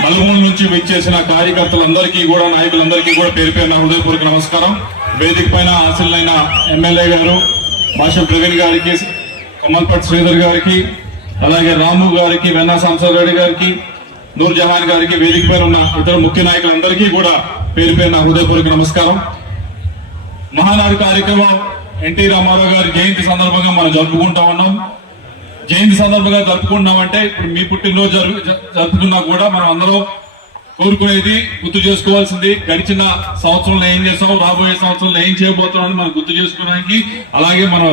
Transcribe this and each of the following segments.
నలుమూల నుంచి విచ్చేసిన కార్యకర్తలందరికీ కూడా నాయకులందరికీ కూడా పేరు పేరున హృదయపూర్వక నమస్కారం. వేదిక పైన ఆశీలైన ఎమ్మెల్యే గారు భాష ప్రవీణ్ గారికి, కొమ్మల్పట్ శ్రీధర్ గారికి, అలాగే రాము గారికి, వెన్నా సాంసరెడ్డి గారికి, నూర్ జహాన్ గారికి, వేదిక పైన ఉన్న ఇతర ముఖ్య నాయకులందరికీ కూడా పేరు పేరున హృదయపూర్వక నమస్కారం. మహానాడు కార్యక్రమం ఎన్టీ రామారావు గారి జయంతి సందర్భంగా మనం జరుపుకుంటా ఉన్నాం. జయంతి సందర్భంగా జరుపుకుంటున్నామంటే ఇప్పుడు మీ పుట్టినరోజు జరుపుకున్నా కూడా మనం అందరం కోరుకునేది, గుర్తు చేసుకోవాల్సింది గడిచిన సంవత్సరంలో ఏం చేస్తాం, రాబోయే సంవత్సరంలో ఏం చేయబోతామని మనం గుర్తు చేసుకోవడానికి, అలాగే మనం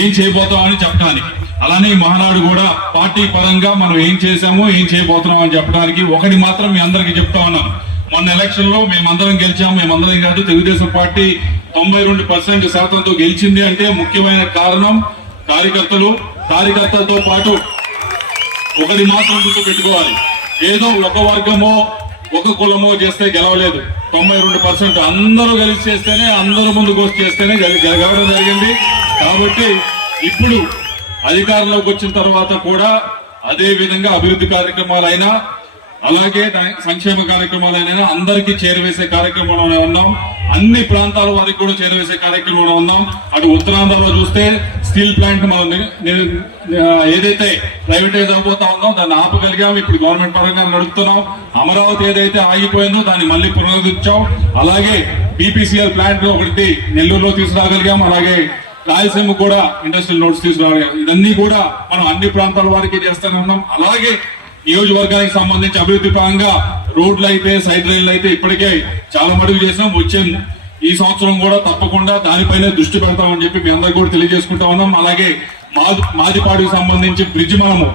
ఏం చేయబోతామని చెప్పడానికి. అలానే మహానాడు కూడా పార్టీ పరంగా మనం ఏం చేశామో ఏం చేయబోతున్నాం అని చెప్పడానికి ఒకటి మాత్రం మీ అందరికీ చెప్తా ఉన్నాం. మొన్న ఎలక్షన్ లో మేమందరం గెలిచాము. మేమందరం కాదు, తెలుగుదేశం పార్టీ 92% శాతంతో గెలిచింది అంటే ముఖ్యమైన కారణం కార్యకర్తలతో పాటు ఒకటి మాత్రం గుర్తు పెట్టుకోవాలి. ఏదో ఒక వర్గమో ఒక కులమో చేస్తే గెలవలేదు. 92% అందరూ కలిసి చేస్తేనే, అందరూ ముందుకు వచ్చి చేస్తేనే గెలవడం జరిగింది. కాబట్టి ఇప్పుడు అధికారంలోకి వచ్చిన తర్వాత కూడా అదే విధంగా అభివృద్ధి కార్యక్రమాలైనా అలాగే సంక్షేమ కార్యక్రమాలైనా అందరికీ చేరవేసే కార్యక్రమంలోనే ఉన్నాం. అన్ని ప్రాంతాల వారికి కూడా చేరవేసే కార్యక్రమంలో ఉన్నాం. అటు ఉత్తరాంధ్రలో చూస్తే స్టీల్ ప్లాంట్ మనం ఏదైతే ప్రైవేటైజ్ అవబోతా ఉందో దాన్ని ఆపగలిగాం. ఇప్పుడు గవర్నమెంట్ పరంగా నడుపుతున్నాం. అమరావతి ఏదైతే ఆగిపోయిందో దాన్ని మళ్ళీ పునరుద్ధరించాం. అలాగే బీపీసీఎల్ ప్లాంట్ ఒకటి నెల్లూరులో తీసుకురాగలిగాం. అలాగే రాయలసీమ కూడా ఇండస్ట్రియల్ నోట్స్ తీసుకురాగలిగాం. ఇవన్నీ కూడా మనం అన్ని ప్రాంతాల వారికి చేస్తూనే ఉన్నాం. అలాగే నియోజకవర్గానికి సంబంధించి అభివృద్ధి పరంగా రోడ్లు అయితే, సైడ్ రైళ్లు అయితే ఇప్పటికే చాలా మడుగు చేసాం. వచ్చే ఈ సంవత్సరం కూడా తప్పకుండా దానిపైనే దృష్టి పెడతామని చెప్పి మీ అందరికీ కూడా తెలియజేసుకుంటా ఉన్నాం. అలాగే మాదిపాడుకు సంబంధించి బ్రిడ్జ్ మనము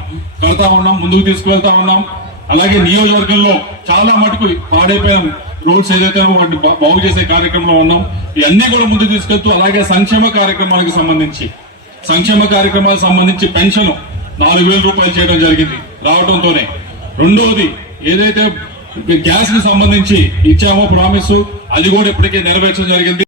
కడతా ఉన్నాం, ముందుకు తీసుకువెళ్తా ఉన్నాం. అలాగే నియోజకవర్గంలో చాలా మటుకు పాడైపోయిన రోడ్స్ ఏదైతే వాటిని బాగు చేసే కార్యక్రమంలో ఉన్నాం. ఇవన్నీ కూడా ముందుకు తీసుకెళ్తూ అలాగే సంక్షేమ కార్యక్రమాలకు సంబంధించి పెన్షన్ 4,000 రూపాయలు చేయడం జరిగింది రావడంతోనే. రెండవది ఏదైతే గ్యాస్ కి సంబంధించి ఇచ్చామో ప్రామిస్, అది కూడా ఇప్పటికే నెరవేర్చడం జరిగింది.